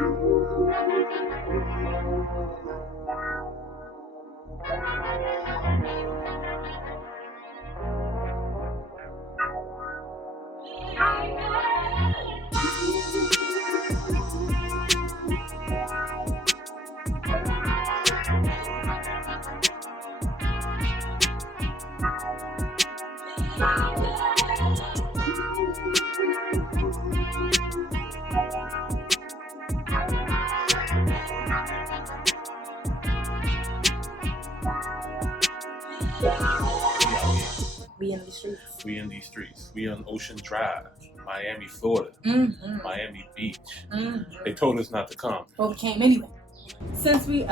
We in these streets. We in these streets. We on Ocean Drive, Miami, Florida, Miami Beach. They told us not to come, but we came anyway. Since we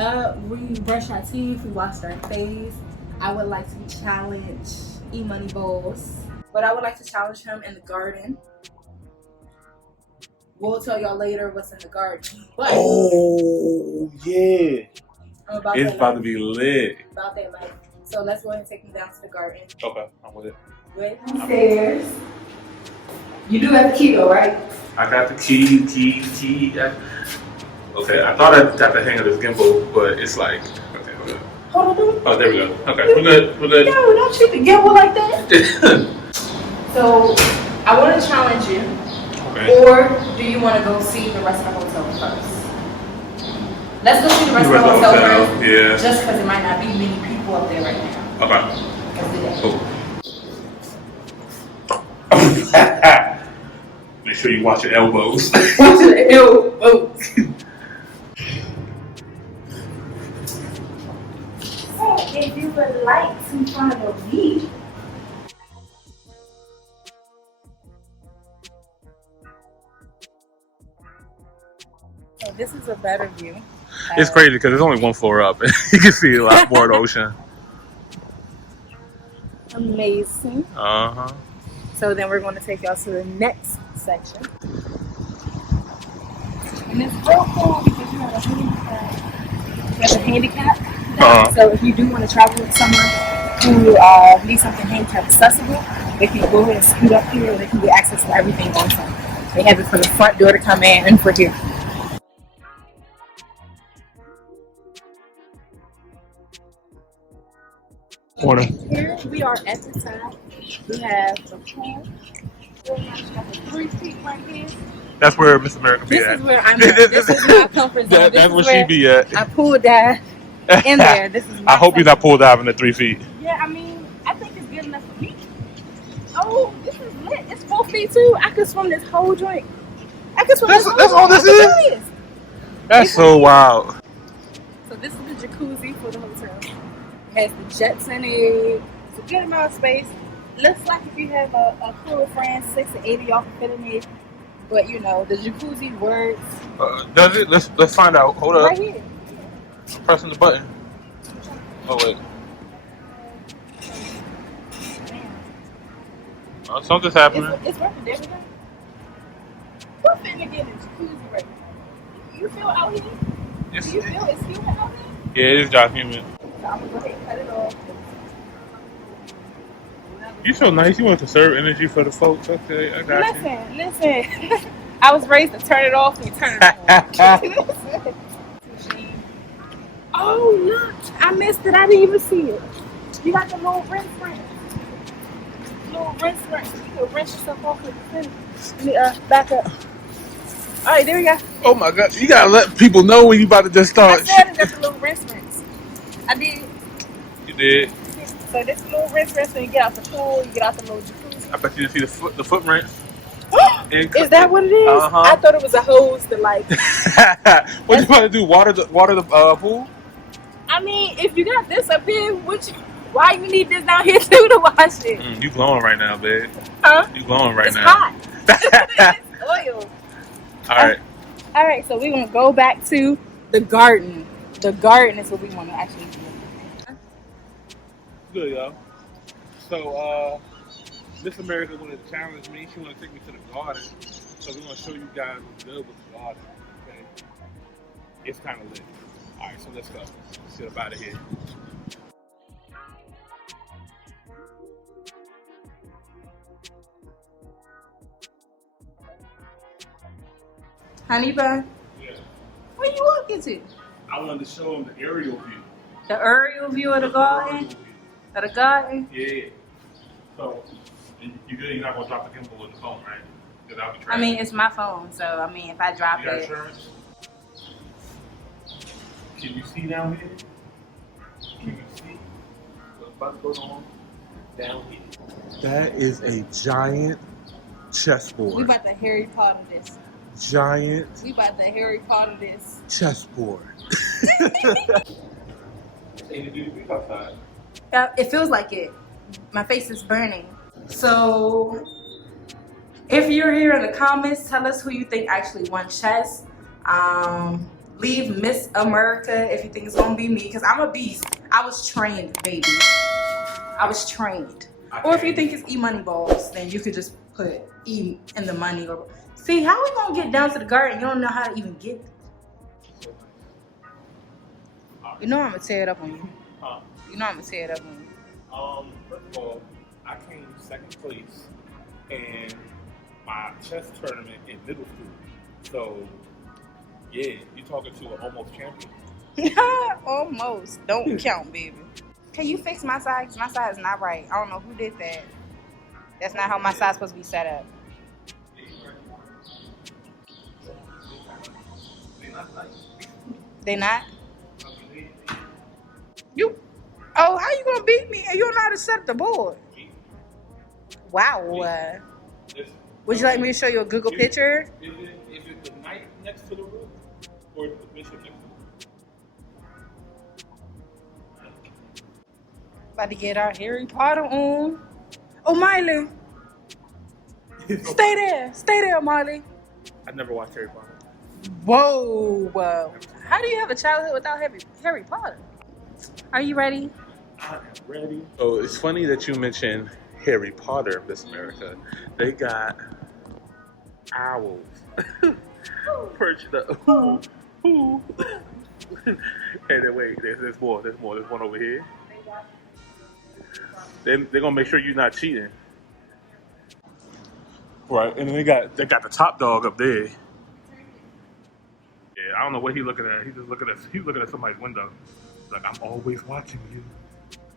brushed our teeth, we washed our face, I would like to challenge EmoneyBoss. But I would like to challenge him in the garden. We'll tell y'all later what's in the garden. But oh yeah, it's about to be lit. About that life. So let's go ahead and take me down to the garden. Okay, I'm with it. Good. Upstairs. You do have the key though, right? I got the key. Okay, I thought I got the hang of this gimbal, but it's like, okay, hold on. Hold on. Oh, there we go. Okay, we're good. We're good. No, don't treat the gimbal like that. So, I want to challenge you. Okay. Or do you want to go see the rest of the hotel first? Let's go see the rest of the hotel first. Yeah. Just because it might not be many people up there right now. Okay. Cool. Make sure you watch your elbows. Watch your elbows. So, if you would like to follow me. So this is a better view. It's crazy because there's only one floor up. You can see a lot more of the ocean. Amazing. Uh-huh. So then we're going to take y'all to the next section. And it's real cool because you have a handicap. You have a handicap. So if you do want to travel with someone who needs something handicap accessible, they can go ahead and scoot up here and they can get access to everything on time. They have it for the front door to come in and for here. Corner. Here we are at the top. We have the pool. Got the 3 feet right here. That's where Missuhmerica be This at. is where I'm at. This is my comfort zone. That's where she be at. I pulled that in there. This is my I hope you're not pool diving at 3 feet. Yeah, I mean, I think it's good enough for me. Oh, this is lit. It's 4 feet too. I could swim this whole joint. I could swim That's all this is? That's so wild. So this is the jacuzzi for the hotel. It has the jets in it. It's a good amount of space. Looks like if you have a crew of friends, 6 to 8 of y'all can fit in it. But you know, the jacuzzi works. Does it? Let's find out. Hold up. Right here. I'm pressing the button. Oh wait. Oh, something's happening. It's working. There we go. We're finna get a jacuzzi right now. You feel out here? Yes. Do you feel it's humid out here? Yeah, it is just humid. So I'm gonna go ahead and cut it off. You so nice. You want to conserve energy for the folks. Okay, I got you. Listen. I was raised to turn it off and turn it on. Oh, look. I missed it. I didn't even see it. You got the little rinse. You can rinse yourself off with the finish. Let me back up. All right, there we go. Oh my God. You got to let people know when you about to just start. I said it. That's a little rinse. I did. You did. So this little rinse when you get out the pool, you get out the little jacuzzi. I bet you didn't see the foot rinse. Is that what it is? Uh-huh. I thought it was a hose to like. What you about to do? Water the pool? I mean, if you got this up here, why you need this down here too to wash it? You glowing right now, babe. Huh? You glowing right now. It's hot. It's oil. All right. So we're gonna go back to the garden. The garden is what we want to actually do. Good, y'all. So, Missuhmerica wanted to challenge me. She wanted to take me to the garden. So we're going to show you guys what's good with the garden. Okay? It's kind of lit. All right, so let's go. Let's get up out of here. Honey bun. Yeah. Where you walking to? I wanted to show him the aerial view. The aerial view of the garden? Of the garden? Yeah. So, you good? You're not going to drop the gimbal with the phone, right? Because I'll be trying. I mean, it's my phone, so I mean, if I drop You got it. insurance? Can you see down here? Can you see what's about to go on down here? That is a giant chessboard. We about to Harry Potter this. Giant. We about to Harry Potter this. Chessboard. It feels like it. My face is burning. So, if you're here in the comments, tell us who you think actually won chess. Leave Missuhmerica if you think it's gonna be me, because I'm a beast. I was trained, baby. I was trained. Or if you think it's EmoneyBoss, then you could just put E in the money. Or see, how we gonna get down to the garden? You don't know how to even get. You know I'm gonna tear it up on you. Huh? You know I'm gonna tear it up on you. First of all, I came second place in my chess tournament in middle school. So, yeah, you're talking to an almost champion. Almost. Don't count, baby. Can you fix my side? 'Cause my side is not right. I don't know who did that. That's not how my side's supposed to be set up. They not? You? Oh, how you gonna beat me and you don't know how to set up the board? Wow. Would you like me to show you a Google picture? Is it the knight next to the rook or is it the bishop next to the rook? About to get our Harry Potter on. Oh, Miley. Stay there. Stay there, Miley. I never watched Harry Potter. Whoa. How do you have a childhood without Harry Potter? Are you ready? I am ready. Oh, it's funny that you mentioned Harry Potter, Missuhmerica. They got owls perched up. Hey, then wait. There's more. There's one over here. They're gonna make sure you're not cheating, right? And then they got the top dog up there. Yeah, I don't know what he's looking at. He's looking at somebody's window. He's like, I'm always watching you.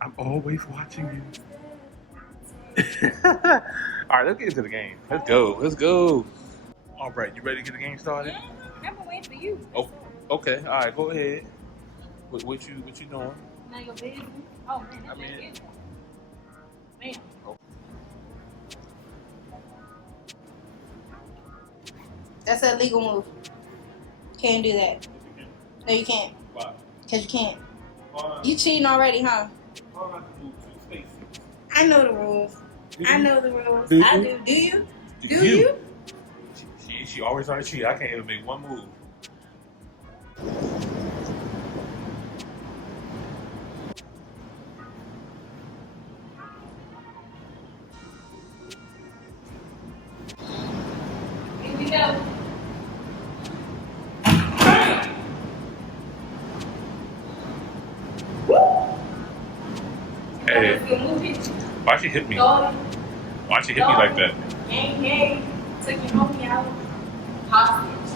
I'm always watching you. All right, let's get into the game. Let's go. All right, you ready to get the game started? Yeah, I'm waiting for you. Oh, okay. All right, go ahead. What you doing? Now your business. Oh man, I mean. Man. Oh. That's an illegal move. Can't do that. No, you can't. Why? Because you can't. You cheating already, huh? I know the rules. I know the rules. I do. Do you? Do you? She always trying to cheat. I can't even make one move. Here we go. Hey, why she hit me? Why she hit me like that? Gang, took your homie out. Hostage.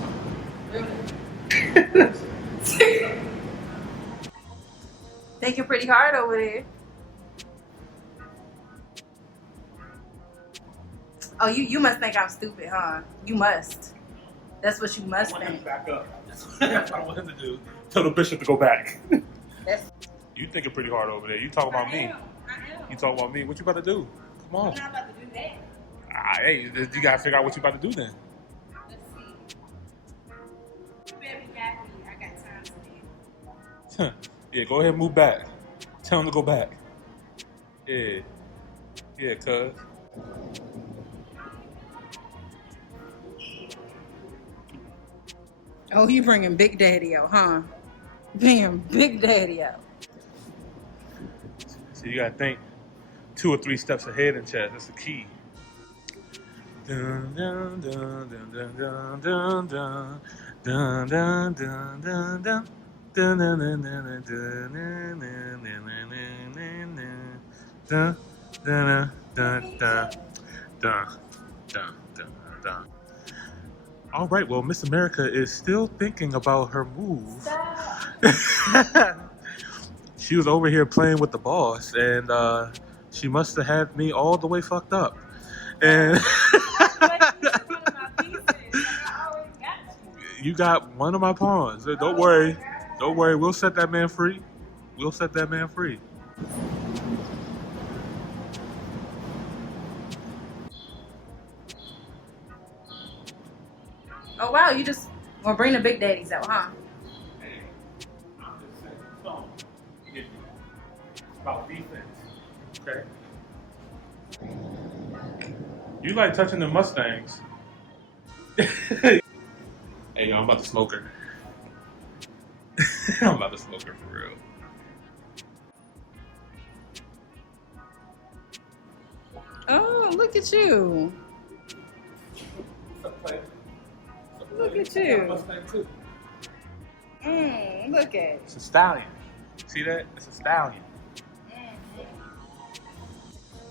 Thinking pretty hard over there. Oh, you must think I'm stupid, huh? You must. That's what you must I want him think. back up. That's what I want him to do. Tell the bishop to go back. You thinking pretty hard over there. You talking about me. I am. You talking about me. What you about to do? Come on. I'm not about to do that. Hey, you gotta figure out what you about to do then. Let's see. You better be happy. I got time today. Yeah, go ahead and move back. Tell him to go back. Yeah. Yeah, cuz. Oh, you bringing Big Daddy out, huh? Bring Big Daddy out. So you gotta think 2 or 3 steps ahead in chess. That's the key. Dun, dun, dun, dun, dun, dun, dun, dun. Dun, dun, dun, dun, dun. Dun, dun, dun, dun, dun, dun, dun, dun, dun, dun, dun, dun, dun, dun. All right, well, Miss America is still thinking about her move. Stop. She was over here playing with the boss, and she must have had me all the way fucked up. And you got one of my pawns. Don't worry. Don't worry. We'll set that man free. We'll set that man free. Oh wow, you just want to bring the big daddies out, huh? Hey, I'm just saying, phone. It's about defense, okay? You like touching the Mustangs. Hey, yo, I'm about to smoke her. I'm about to smoke her for real. Oh, look at you. Look at you. Mustang too. Look at it. It's a stallion. See that? It's a stallion.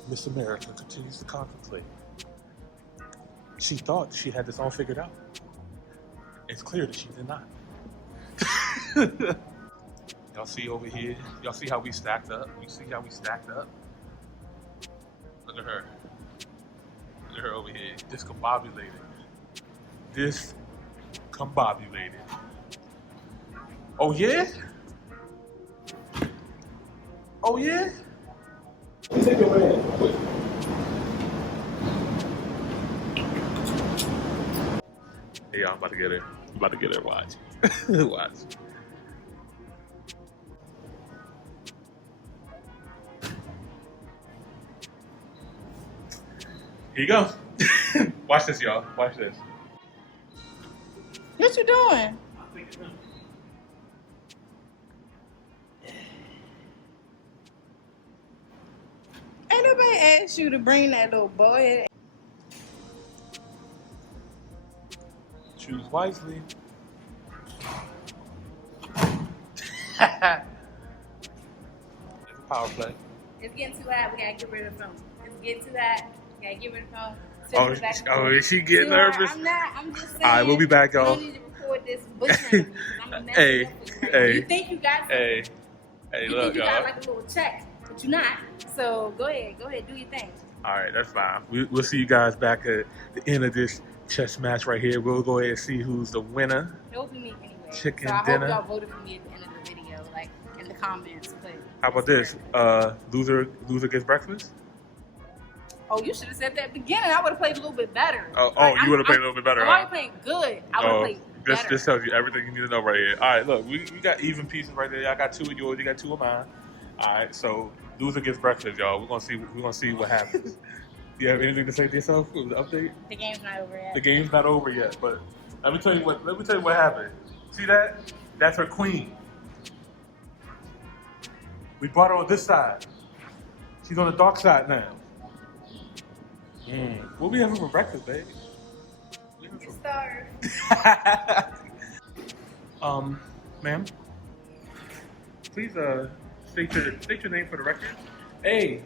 Miss America continues to contemplate. She thought she had this all figured out. It's clear that she did not. Y'all see over here? Y'all see how we stacked up? You see how we stacked up? Look at her. Look at her over here. Discombobulated. Discombobulated. Oh yeah? Oh yeah? Take your man. Quick. Hey, y'all, I'm about to get her. I'm about to get her. Watch. Watch. Here you go. Watch this, y'all. Watch this. What you doing? Ain't nobody asked you to bring that little boy. Choose wisely. It's a power play. It's getting too hot. We gotta get rid of the phone. It's getting too hot. We gotta get rid of the phone. Is she getting nervous? I'm not. I'm just saying. All right, we'll be back, y'all. I don't need to record this butchering. I'm a mess. Hey, hey. You think you got something. Hey, you look, think you y'all. got like a little check, but you're not. So go ahead, do your thing. All right, that's fine. We'll see you guys back at the end of this chess match right here. We'll go ahead and see who's the winner. It will be me anyway. Chicken so I dinner. hope y'all voted for me at the end of the video, like in the comments. But how about this? Loser gets breakfast. Oh, you should have said that at the beginning. I would have played a little bit better. You would have played a little bit better. I'm already playing good. I would have played better. This tells you everything you need to know right here. All right, look, we got even pieces right there. I got 2 of yours. You got 2 of mine. All right, so loser gets breakfast, y'all. We're gonna see what happens. Do you have anything to say to yourself? With the update? The game's not over yet. The game's not over yet, but let me tell you what happened. See that? That's her queen. We brought her on this side. She's on the dark side now. What we having for breakfast, baby? You're starved. Ma'am, please state your name for the record. Hey.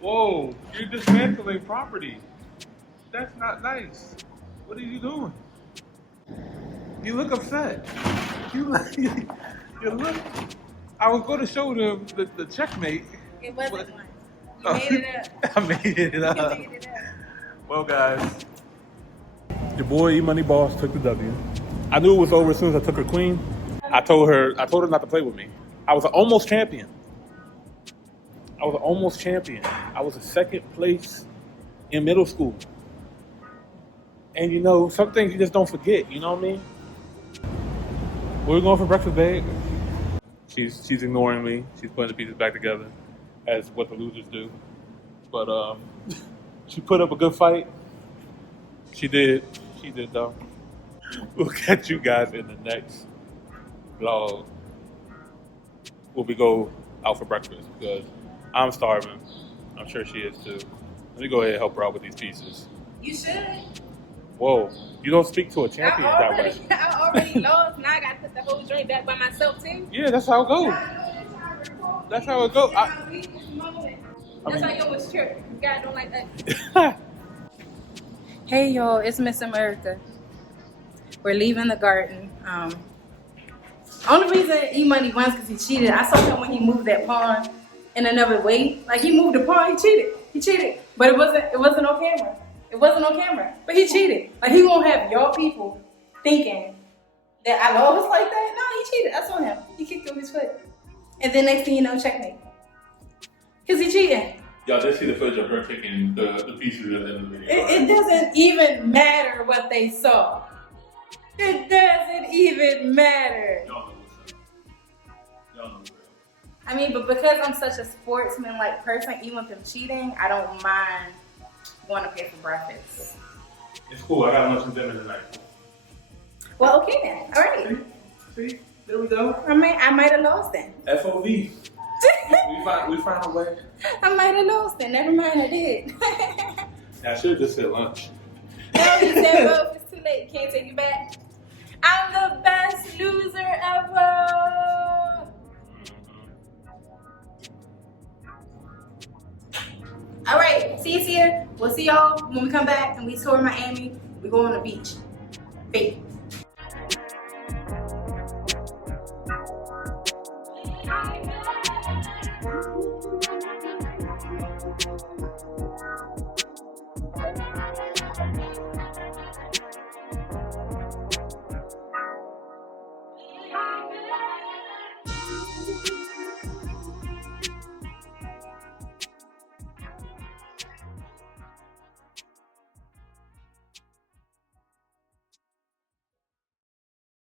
Whoa, you're dismantling property. That's not nice. What are you doing? You look upset. You look. I was going to show them the checkmate. It wasn't one. You made it up. I made it up. You made it up. Well, guys, your boy EmoneyBoss took the W. I knew it was over as soon as I took her queen. I told her not to play with me. I was an almost champion. I was a second place in middle school. And you know, some things you just don't forget, you know what I mean? Where we going for breakfast, babe? She's ignoring me. She's putting the pieces back together, as what the losers do. But she put up a good fight. She did though. We'll catch you guys in the next vlog where we go out for breakfast because I'm starving. I'm sure she is too. Let me go ahead and help her out with these pieces. You should. Whoa, you don't speak to a champion that way. I already lost. Now I got to put the whole joint back by myself too. Yeah, that's how it goes. That's how it goes. That's how you always trip. You guys don't like that. Hey y'all, it's Missuhmerica. We're leaving the garden. Only reason E-Money won is because he cheated. I saw him when he moved that pawn in another way. Like he moved the pawn, he cheated. He cheated. But it wasn't on camera. It wasn't on camera. But he cheated. Like he won't have y'all people thinking that I lost like that. No, he cheated. I saw him. He kicked with his foot. And then next thing you know, checkmate. Cause he cheating. Y'all did see the footage of her kicking the pieces at the end of the video. It doesn't even matter what they saw. It doesn't even matter. Y'all know what's up. Y'all know the real. I mean, but because I'm such a sportsman-like person, even with them cheating, I don't mind going to pay for breakfast. It's cool. I got lunch and dinner tonight. Well, okay then. All right. See? There we go. I might have lost then. FOV. we found a way. I might have lost then. Never mind, I did. I should have just said lunch. No, you said, well, if it's too late, can't take you back. I'm the best loser ever. All right, see you here. We'll see y'all when we come back and we tour Miami. We go on the beach. Peace.